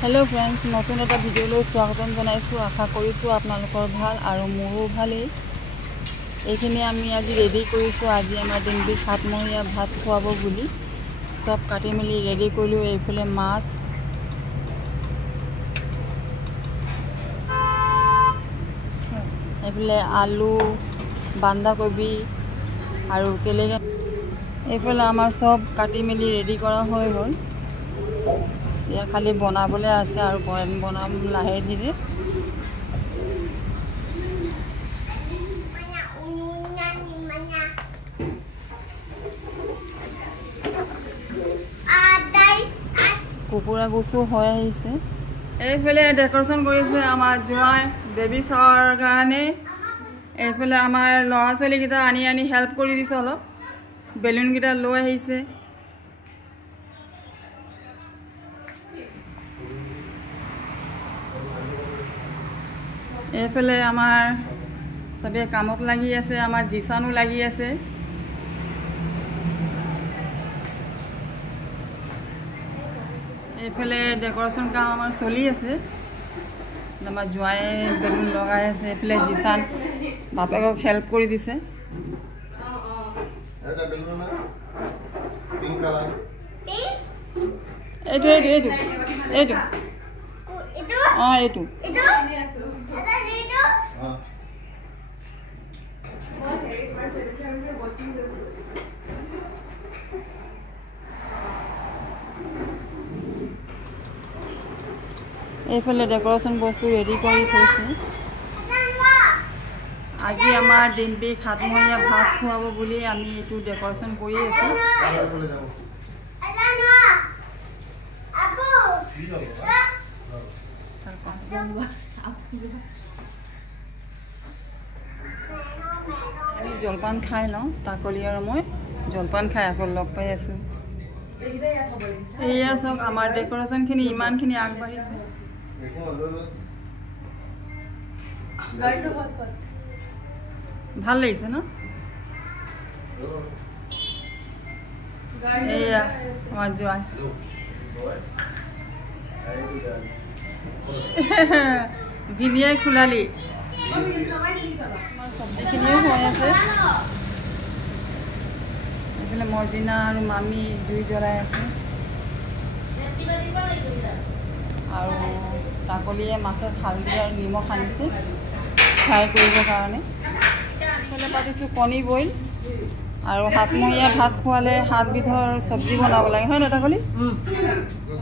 Hello friends नतुन एटा video स्वागतम जानाइछु आशा करिछु आपनालोकर ভাল আৰু মোৰো ভালেই এইখিনি আমি আজি ৰেডি কৰিছো আজি আমাৰ দিনবি সাতমহীয়া ভাত খুৱাব বুলি সব কাটি মিলি ৰেডি কৰিলো এইফালে মাছ এইফালে আলু বান্ধাকবি আৰু কেলেগা এইফালে আমাৰ সব কাটি মিলি ৰেডি কৰা হৈ গল या खाली बनाबले আছে और बनाम लाहे धीरे कुकुरा गुसु হৈ আহিছে এইফালে ডেকোরেশন কৰিছে আমাৰ জোৱাই বেবি শাৱাৰ কাৰণে এইফালে আমাৰ লৰা ছোৱালী কিটা আনি হেল্প কৰি দিছে অলপ বেলুন কিটা লৈ আহিছে एफाले आमार सबे कामत लगी आछे आमार जिसानु लगी आछे एफाले डेकोरेशन काम आमार चली आछे आमार जुआए बेलुन लगाई आछे एफाले जिसान बापेকক हेल्प करि दिसे এটা বেলুন না পিঙ্ক কালার এইটো এইফালে ডেকোরেশন বস্তু রেডি কৰি থৈছে আজি আমাৰ ডিম্পি খাতমহীয়া ভাত খুৱাব বুলি আমি এটো ডেকোৰেশন কৰি আছো जलपान खाई लौ ताकली और मैं जलपान खाई आक लग पाई आसो एया सब आमार डेकोरेशन खिनि इमान खिनि आगबाढ़िसे ভাল লাগিছে না एया আমার জয় ভিনিয়াই খুলালি সবজিখিনিও হৈ আছে এফালে মৰ্জিনা আৰু মামি জুই জ্বলাই আছে আৰু তাকলিয়ে মাছত হালধি আৰু নিমখ আনিছে ফ্ৰাই কৰিবৰ কাৰণে এফালে পাতিছোঁ কণী বইল আৰু সাতমহীয়া ভাত খোৱালে 7 বিধৰ সবজি বনাব লাগে হয় না তাকলি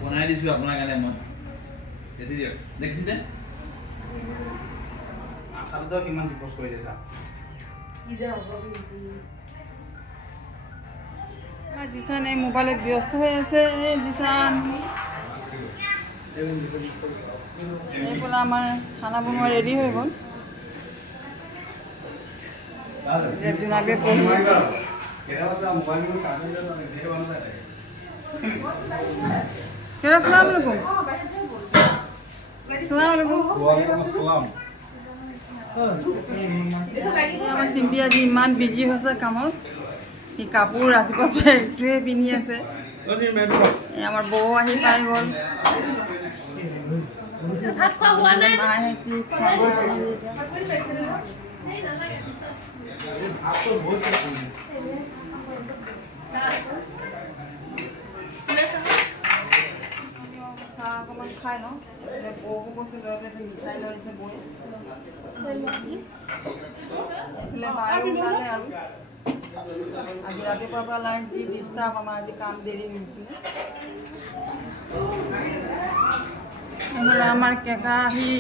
বনাই দিছো আপোনাৰ কাৰণে মই এতি দিয়ক দেখিছে আসালটো কিমান দিপস কৰি দিছা কি যে হ'ব জিসান এই মোবাইলত ব্যস্ত হৈ আছে জিসান এইফালে আমাৰ খানা বনোৱা ৰেডি হৈ গ'ল জনাবে পঢ়ি अस्सलाम वालेकुम अस्सलाम वालेकुम वालेकुम अस्सलाम आमार सिम्पी आज इमान बिजी হৈছে কামত এই কাপোৰ ৰাতিপুৱা একটুৱে পিনি আছে আমাৰ বৌ আহি পাই গ'ল ভাত খোৱা হোৱা নাই মায়ে কি খাব आपको बहुत कमन खाई लो बहू बस्तु लगे मिठाई लैसे बई आज रातिपुৱাৰ लाइन जी डिस्टार्ब आमार आज काम देरी आमार केका आহি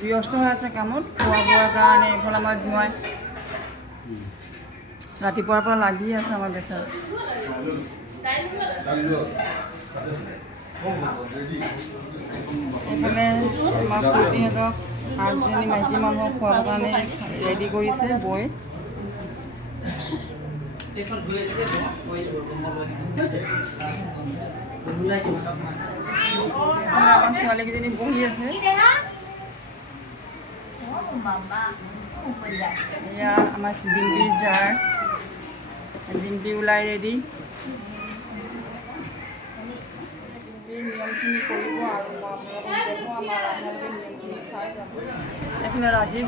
व्यस्त হৈ আছে কামত খোৱা বোৱাৰ কাৰণে এইফালে আমাৰ জুৱাই ৰাতিপুৱাৰ পৰা লাগি আছে আমাৰ বেচাৰ এফালে আমাৰ প্ৰতিহঁতক 8জনী মাইকী মানুহক খোৱাৰ কাৰণে ৰেডি কৰিছে বৈ আমাৰ ছোৱালীকেইজনী বহি আছে या आमार डिम्पिर जार डिम्पी उलाई रेडी নিয়মখিনি কৰিব আৰু মই আপোনালোকক দেখুৱাম আৰু আপোনালোকে নিয়মখিনি চাই যাব। এইফালে ৰাজীৱ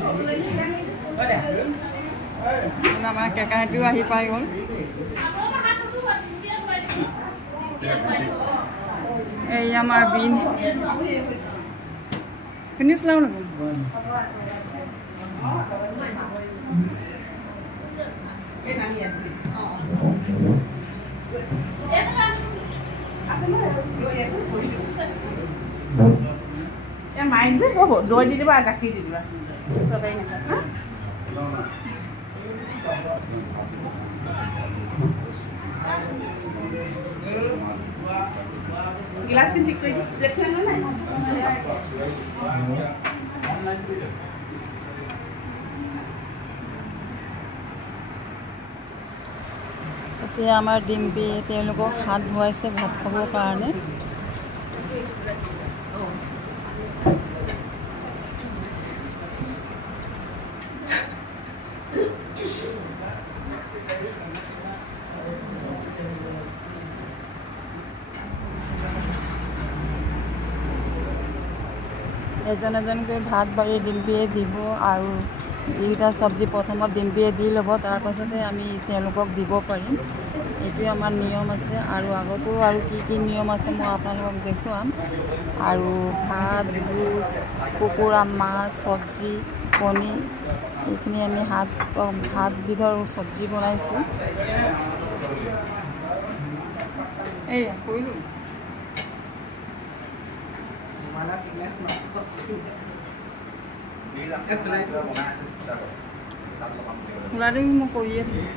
আমাৰ কেকাহঁতিও আহি পাই গ'ল। এই আমাৰ বিন শুনিছিলাও নেকি? মাইক যে হ'ব দৈ দি দিবা গাখীৰ দি দিবা তৰকাৰী নাখায় গিলাচখিনি ঠিক কৰি প্লেটখন নাই এতিয়া আমাৰ ডিম্পী তেওঁলোকক হাত ধুৱাইছে ভাত খাবৰ কাৰণে। এজন এজনকৈ ভাত বাঢ়ি ডিম্পীয়ে দিব আৰু এইকেইটা চব্জি প্ৰথমত ডিম্পীয়ে দি ল'ব, তাৰপাছতে আমি তেওঁলোকক দিব পাৰিম। এইটোৱে আমাৰ নিয়ম আছে আৰু আগতো আৰু কি নিয়ম আছে মই আপোনালোকক দেখুৱাম। আৰু ভাত, জুচ, কুকুৰা, মাছ, চব্জি, কণী এইখিনি আমি ভাতবিধৰ চব্জি বনাইছোঁ। এয়া কৰিলোঁ। খোলাটো মই কৰিয়ে থাকোঁ।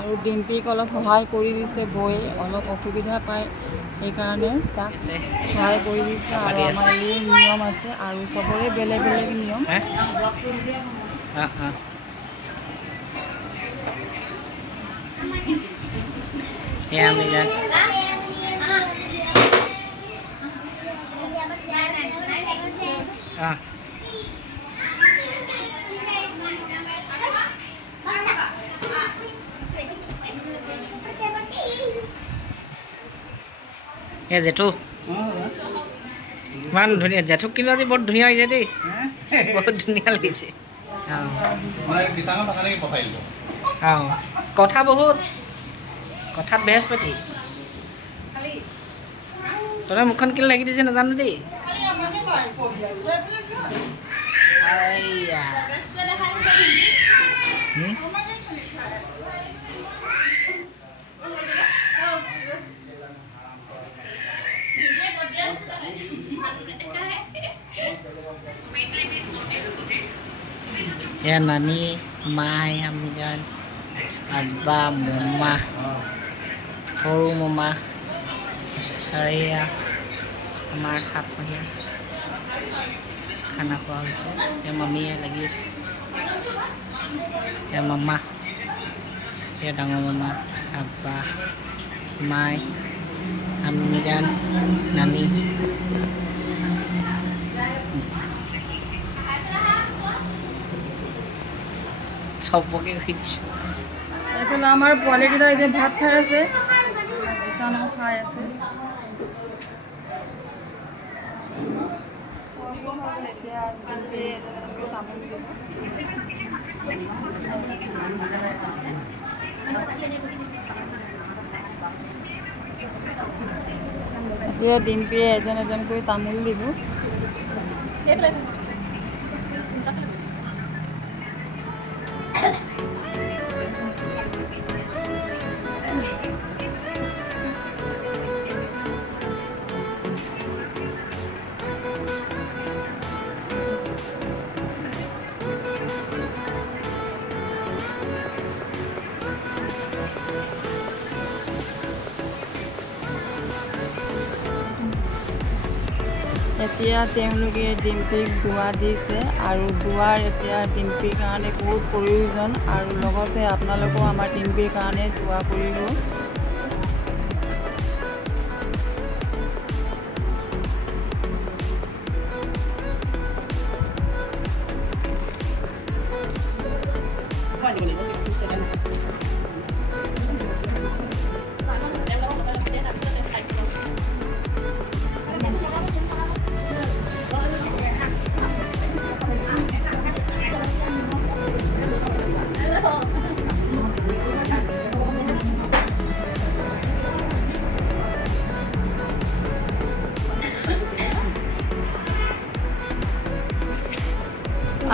আৰু ডিম্পীক অলপ সহায় কৰি দিছে, বৈ অলপ অসুবিধা পায় সেইকাৰণে তাক সহায় কৰি দিছে। আৰু আমাৰ এই নিয়ম আছে আৰু চবৰে বেলেগ বেলেগ নিয়ম। জেঠু ইমান ধুনীয়া, জেঠুক কিন্তু আজি বহুত ধুনীয়া লাগিছে দেই, বহুত ধুনীয়া লাগিছে। কথা বহুত, কথাত বৃহস্পতি। তই মুখখন কেলে লাগি দিছে নাজানো দেই। Ya nani mai hamijan abba mama সৰু মমা আমাৰ হাত মাহীয়া খানা খোৱা হৈছে। এয়া মামীয়ে লাগি আছে, এয়া মামা, এয়া ডাঙৰ মামা, আব্বা, মাই, আম্মিজান, নানি। চবকে খুঁজছো। এইফালে আমাৰ পোৱালীকেইটা এতিয়া ভাত খাই আছে, বিছানাও খাই আছে। এতিয়া ডিম্পীয়ে এজন এজনকৈ তামোল দিব। এতিয়া ডিম্পীয়ে এজন এজনকৈ তামোল দিব। এতিয়া তেওঁলোকে ডিম্পীক দোৱা দিছে আৰু দোৱাৰ এতিয়া ডিম্পীৰ কাৰণে বহুত প্ৰয়োজন আৰু লগতে আপোনালোকেও আমাৰ ডিম্পীৰ কাৰণে দোৱা কৰিব।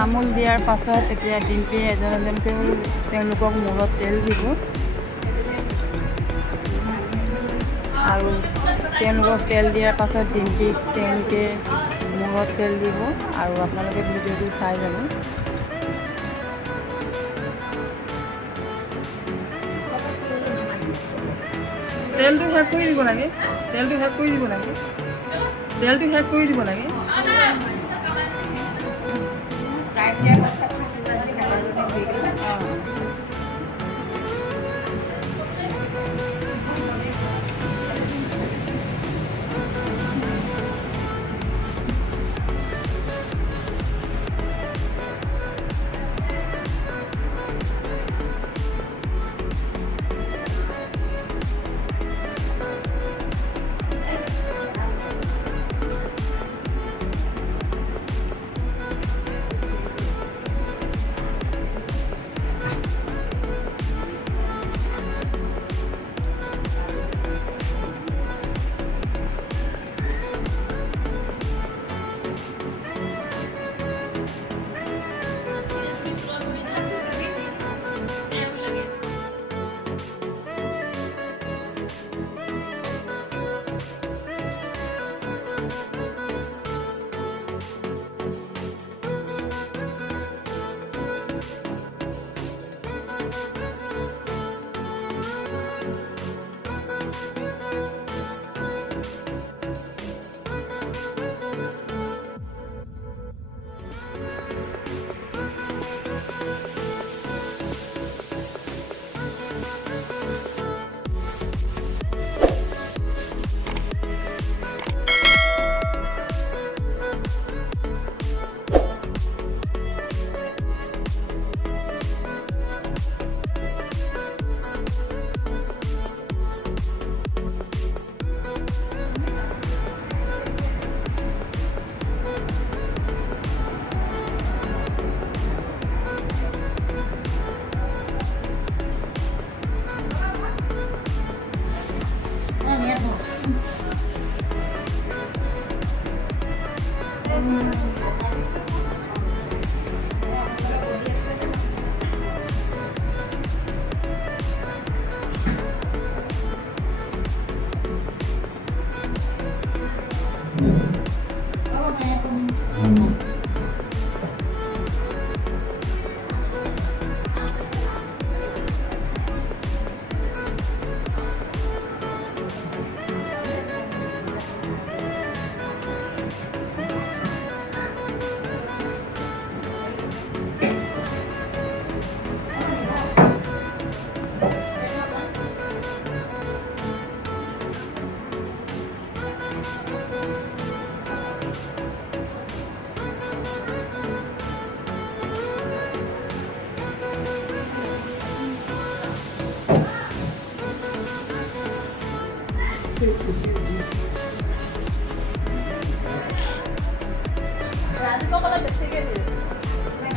তামোল দিয়াৰ পাছত এতিয়া ডিম্পীয়ে এজন এজনকৈ তেওঁলোকক মূৰত তেল দিব আৰু তেওঁলোকক তেল দিয়াৰ পাছত ডিম্পীক তেওঁলোকে মূৰত তেল দিব আৰু আপোনালোকে ভিডিঅ'টো চাই যাব। তেলটো শেষ কৰি দিব লাগে, তেলটো শেষ কৰি দিব লাগে, তেলটো শেষ কৰি দিব লাগে।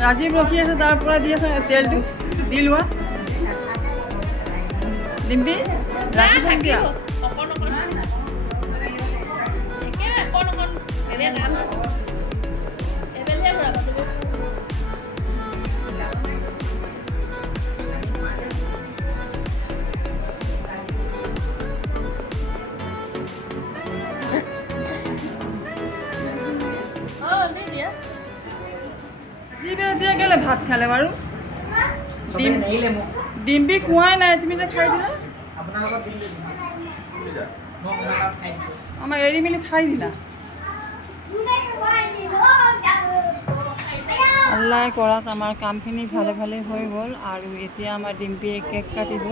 ৰাজীৱ ৰখি আছে, তাৰ পৰা দি আছে তেলটো দি লোৱা। ডিম্পী ৰাজীৱ দিয়া কেলে ভাত খালে বাৰু? ডিম্পী খোৱাই নাই, তুমি যে খাই দিলা, আমাৰ এৰি মেলি খাই দিলা। আল্লাই কৰাত আমাৰ কামখিনি ভালে ভালে হৈ গ'ল আৰু এতিয়া আমাৰ ডিম্পীয়ে কেক কাটিব।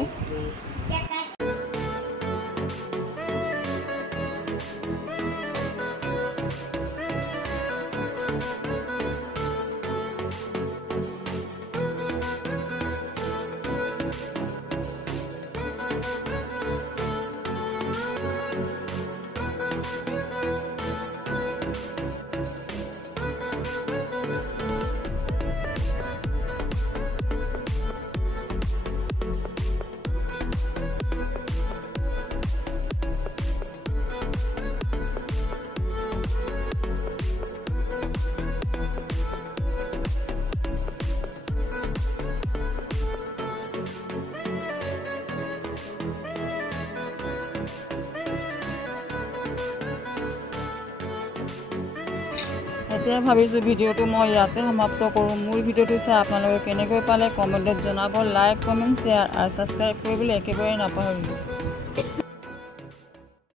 এতিয়া ভাবিছোঁ ভিডিঅ'টো মই ইয়াতে সমাপ্ত কৰোঁ। মোৰ ভিডিঅ'টো চাই আপোনালোকে কেনেকৈ পালে কমেণ্টত জনাব। লাইক, কমেণ্ট, শ্বেয়াৰ আৰু ছাবস্ক্ৰাইব কৰিবলৈ একেবাৰে নাপাহৰিব।